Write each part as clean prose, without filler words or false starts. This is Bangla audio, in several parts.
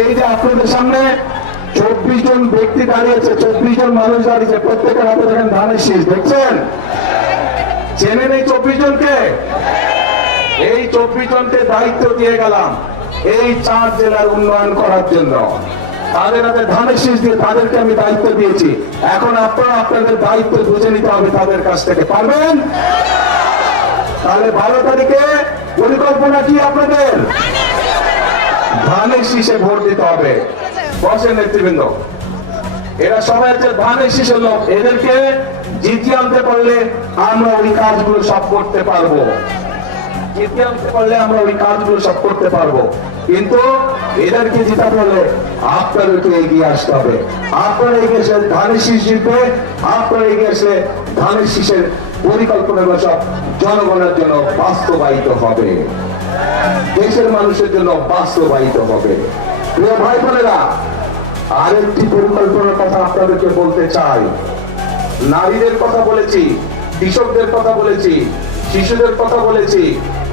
এই যে আপনাদের সামনে 24 জন ব্যক্তি দাঁড়িয়েছে, 24 জন মানুষ দাঁড়িয়েছে, প্রত্যেকের হাতে দেখেন ধানের শীষ, দেখছেন? চেনেন এই 24 জনকে? এই 24 জনকে দায়িত্ব দিয়ে গেলাম এই 4 জেলার উন্নয়ন করার জন্য। তাদের হাতে ধানের শীষ দিয়ে তাদেরকে আমি দায়িত্ব দিয়েছি। এখন আপনারা আপনাদের দায়িত্ব বুঝে নিতে হবে তাদের কাছ থেকে। পারবেন? তাহলে 12 তারিখে পরিকল্পনা কি আপনাদের? ধানের শীষে ভোট দিতে হবে। বসেন নেতৃবৃন্দ, এরা সবাই হচ্ছে ধানের শীষের লোক। এদেরকে জিতিয়ে আনতে পারলে আমরা ওই কাজগুলো সব করতে পারবো। জিতিয়ে আনতে পারলে আমরা ওই কাজগুলো সব করতে পারবো। কিন্তু এদেরকে জিতাতে হলে আপনাদেরকে এগিয়ে আসতে হবে। আপনারা এগিয়ে এসে ধানের শীষ জিতবে। আপনারা এগিয়ে এসে ধানের শীষের পরিকল্পনাগুলো সব জনগণের জন্য বাস্তবায়িত হবে, দেশের মানুষের জন্য বাস্তবায়িত হবে। প্রিয় ভাই বোনেরা, আরেকটি পরিকল্পনার কথা আপনাদেরকে বলতে চাই। নারীদের কথা বলেছি, কৃষকদের কথা বলেছি, শিশুদের কথা বলেছি,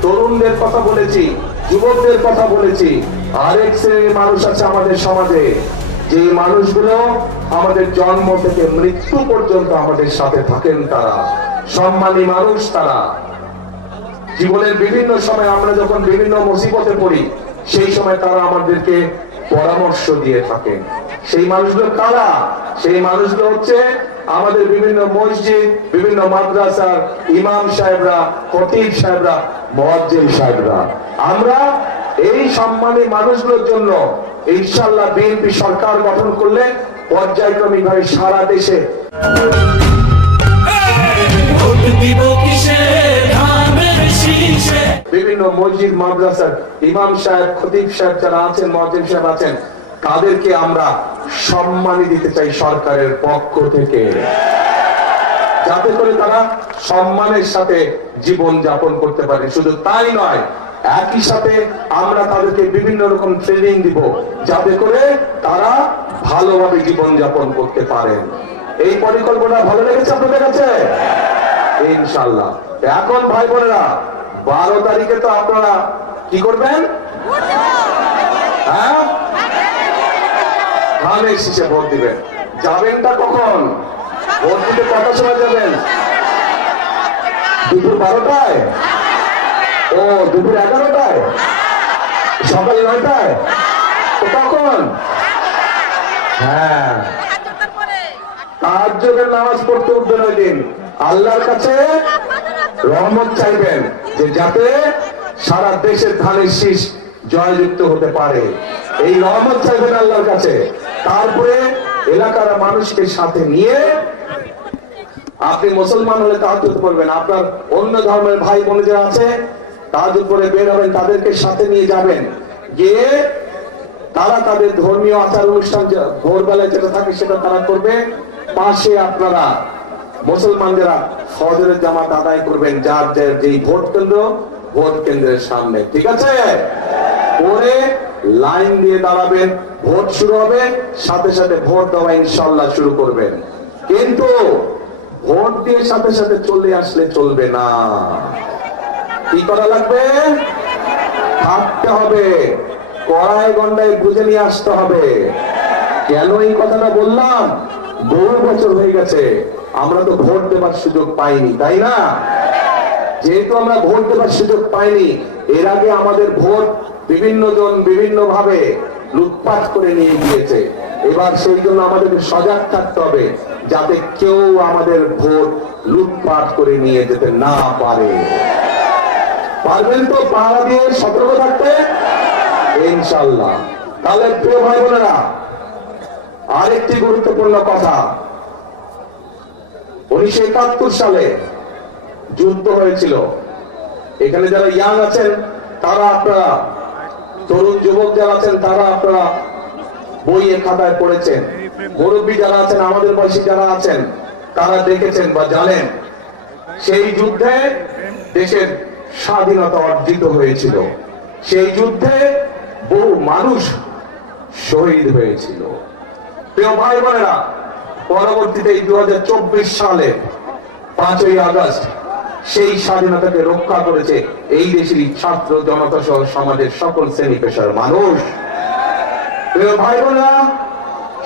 তরুণদের কথা বলেছি, যুবকদের কথা বলেছি। আরেক শ্রেণীর মানুষ আছে আমাদের সমাজে, যে মানুষগুলো আমাদের জন্ম থেকে মৃত্যু পর্যন্ত আমাদের সাথে থাকেন। তারা সম্মানী মানুষ। তারা জীবনের বিভিন্ন সময় আমরা যখন বিভিন্ন মুসিবতে পড়ি সেই সময় তারা আমাদেরকে পরামর্শ দিয়ে থাকেন। সেই মানুষগুলো কারা? সেই মানুষগুলো হচ্ছে আমাদের বিভিন্ন মসজিদ, বিভিন্ন মাদ্রাসার ইমাম সাহেবরা, খতিব সাহেবরা, মুয়াজ্জিন সাহেবরা। আমরা এই সম্মানী মানুষগুলোর জন্য ইনশাআল্লাহ বিএনপি সরকার গঠন করলে পর্যায়ক্রমিকভাবে সারা দেশে বিভিন্ন মসজিদ মাদ্রাসার ইমাম সাহেব, খতিব সাহেব যারা আছেন, মুয়াজ্জিন সাহেব আছেন, তাদেরকে আমরা সম্মানী দিতে চাই সরকারের পক্ষ থেকে, যাতে করে তারা সম্মানের সাথে জীবন যাপন করতে পারে। শুধু তাই নয়, একই সাথে আমরা তাদেরকে বিভিন্ন রকম ট্রেনিং দিব, যাতে করে তারা ভালোভাবে জীবন যাপন করতে পারেন। এই পরিকল্পনা ভালো লেগেছে আপনাদের কাছে? ইনশাআল্লাহ। এখন ভাই বোনেরা, 12 তারিখে তো আপনারা কি করবেন? হ্যাঁ, ধানের শীষে ভোট দিবেন। যাবেনটা কখন? ভোট দিতে কটার সময় যাবেন? দুপুর 12টায়? ও, দুপুর 11টায়? সকাল 9টায়? তো কখন? হ্যাঁ, তাহাজ্জুদের নামাজ পড়তে উঠবেন ওই দিন। আল্লাহর কাছে রহমত চাইবেন যে যাতে সারা দেশের ধানের শীষ জয়যুক্ত হতে পারে। এই রহমত চাইবেন আল্লাহর কাছে। তারপরে এলাকার মানুষকে সাথে নিয়ে আপনি মুসলমান হলে তাহাজ্জুদ পড়বেন। আপনার অন্য ধর্মের ভাই বোন যারা আছে তাহাজ্জুদ পড়ে বের হবেন, তাদেরকে সাথে নিয়ে যাবেন। গিয়ে তারা তাদের ধর্মীয় আচার অনুষ্ঠান ভোরবেলায় যেটা থাকে সেটা তারা করবে। পাশে আপনারা মুসলমান যারা ফজরের জামাত আদায় করবেন, যার যার যেই ভোট কেন্দ্র, ভোট কেন্দ্রের সামনে, ঠিক আছে? পরে লাইন দিয়ে দাঁড়াবেন, ভোট শুরু হবে, সাথে সাথে ভোট দেওয়া ইনশাআল্লাহ শুরু করবেন। কিন্তু ভোট দিয়ে সাথে সাথে চলে আসলে চলবে না। কি করা লাগবে? থাকতে হবে, কড়াই গন্ডায় বুঝে নিয়ে আসতে হবে। কেন এই কথাটা বললাম? বহু বছর হয়ে গেছে আমরা তো ভোট দেবার সুযোগ পাইনি, তাই না? যেহেতু আমরা ভোট দেবার সুযোগ পাইনি, এর আগে আমাদের ভোট বিভিন্ন জন বিভিন্ন ভাবে লুটপাট করে নিয়ে গিয়েছে। এবার সেই জন্য আমাদেরকে সজাগ থাকতে হবে যাতে কেউ আমাদের ভোট লুটপাট করে নিয়ে যেতে না পারে। পারবেন তো পাহারা দিয়ে সতর্ক থাকতে? ইনশাআল্লাহ। তাহলে প্রিয় ভাই বোনেরা, আরেকটি গুরুত্বপূর্ণ কথা, 1971 সালে যুদ্ধ হয়েছিল। এখানে যারা ইয়াং আছেন তারা, আপনারা তরুণ যুবক যারা আছেন তারা আপনারা বইয়ে খাতায় পড়েছেন। মুরব্বী যারা আছেন, আমাদের বয়সী যারা আছেন, তারা দেখেছেন বা জানেন সেই যুদ্ধে দেশের স্বাধীনতা অর্জিত হয়েছিল। সেই যুদ্ধে বহু মানুষ শহীদ হয়েছিল। প্রিয় ভাই বোনেরা, পরবর্তীতে 2024 সালে 5ই আগস্ট সেই স্বাধীনতাকে রক্ষা করেছে এই দেশের ছাত্র জনতা সহ সমাজের সকল শ্রেণী পেশার মানুষ। প্রিয় ভাই বোনেরা,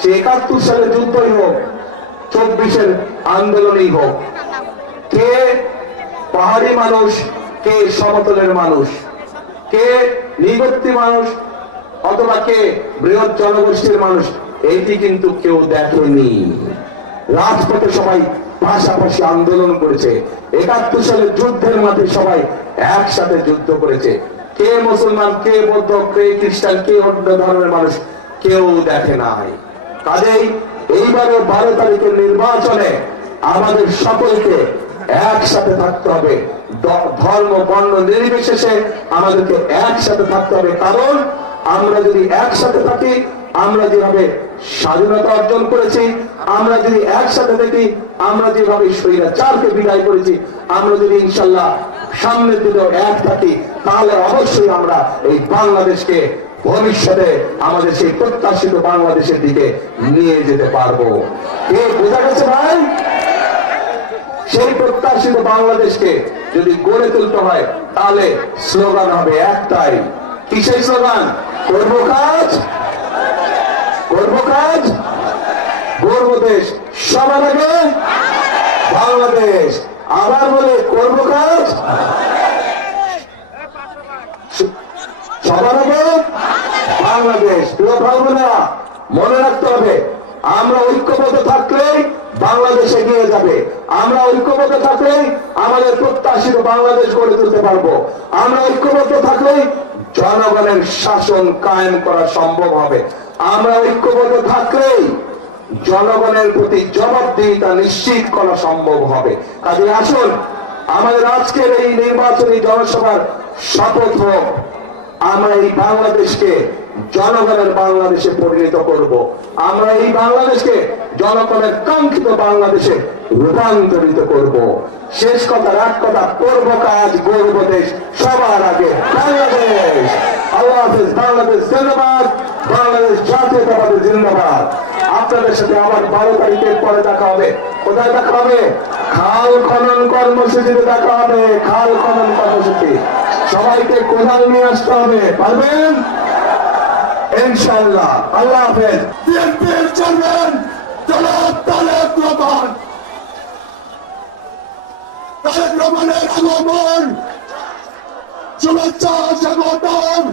সে ৭১ সালে যুদ্ধই হোক, ২৪-এর আন্দোলনই হোক, কে পাহাড়ি মানুষ, কে সমতলের মানুষ, কে নিগত্তি মানুষ অথবা কে বৃহৎ জনগোষ্ঠীর মানুষ, এইটি কিন্তু কেউ দেখেনি। রাজপথে সবাই পাশাপাশি আন্দোলন করেছে। ৭১ সালের যুদ্ধের মাঠে সবাই একসাথে যুদ্ধ করেছে। কে মুসলমান, কে বৌদ্ধ, কে খ্রিস্টান, কে অন্য ধর্মের মানুষ, কেউ দেখে নাই। কাজেই এইবারে ১২ তারিখের নির্বাচনে আমাদের সকলকে একসাথে থাকতে হবে, ধর্ম বর্ণ নির্বিশেষে আমাদেরকে একসাথে থাকতে হবে। কারণ আমরা যদি একসাথে থাকি, আমরা যেভাবে স্বাধীনতা অর্জন করেছি, আমরা যদি একসাথে থাকি, আমরা যেভাবে স্বৈরাচারকে বিদায় করেছি, আমরা যদি ইনশাল্লাহ সামনের দিকেও এক থাকি, তাহলে অবশ্যই আমরা এই বাংলাদেশকে ভবিষ্যতে আমাদের সেই প্রত্যাশিত বাংলাদেশের দিকে নিয়ে যেতে পারবো। কে বোঝা গেছে ভাই? সেই প্রত্যাশিত বাংলাদেশকে যদি গড়ে তুলতে হয়, তাহলে স্লোগান হবে একটাই। কি সেই স্লোগান? করবো কাজ, করবো কাজ, গড়বো দেশ, সবার আগে বাংলাদেশ। আবার বলে করবো কাজ, সবার আগে বাংলাদেশ। প্রিয় ভাই বোনেরা, মনে রাখতে হবে, আমরা ঐক্যবদ্ধ থাকলেই বাংলাদেশ এগিয়ে যাবে। আমরা ঐক্যবদ্ধ থাকলেই আমাদের প্রত্যাশিত বাংলাদেশ গড়ে তুলতে পারবো। আমরা ঐক্যবদ্ধ থাকলেই জনগণের শাসন কায়েম করা সম্ভব হবে। আমরা ঐক্যবদ্ধ থাকলেই জনগণের প্রতি জবাবদিহিতা নিশ্চিত করা সম্ভব হবে। কাজে আসুন, আমাদের আজকের এই নির্বাচনী জনসভার শপথ হোক, আমরা এই বাংলাদেশকে জনগণের বাংলাদেশে পরিণত করব। আমরা এই বাংলাদেশকে জনগণের কাঙ্ক্ষিত বাংলাদেশে রূপান্তরিত করব। শেষ কথা, এক কথা, করব কাজ, গড়ব দেশ, সবার আগে বাংলাদেশ। আল্লাহ হাফেজ। বাংলাদেশ জিন্দাবাদ, বাংলাদেশ জাতীয়তাবাদী জিন্দাবাদ। আপনাদের সাথে আবার ১২ তারিখের পরে দেখা হবে। কোথায় দেখা হবে? খাল খনন কর্মসূচিতে দেখা হবে। খাল খনন কর্মসূচি, সবাইকে কোদাল নিয়ে আসতে হবে। পারবেন ইনশাআল্লাহ। আল্লাহ হাফেজ। বিএনপির চেয়ারম্যান জনাব তারেক রহমান, তারেক রহমানের আগমন, শুভেচ্ছা স্বাগতম।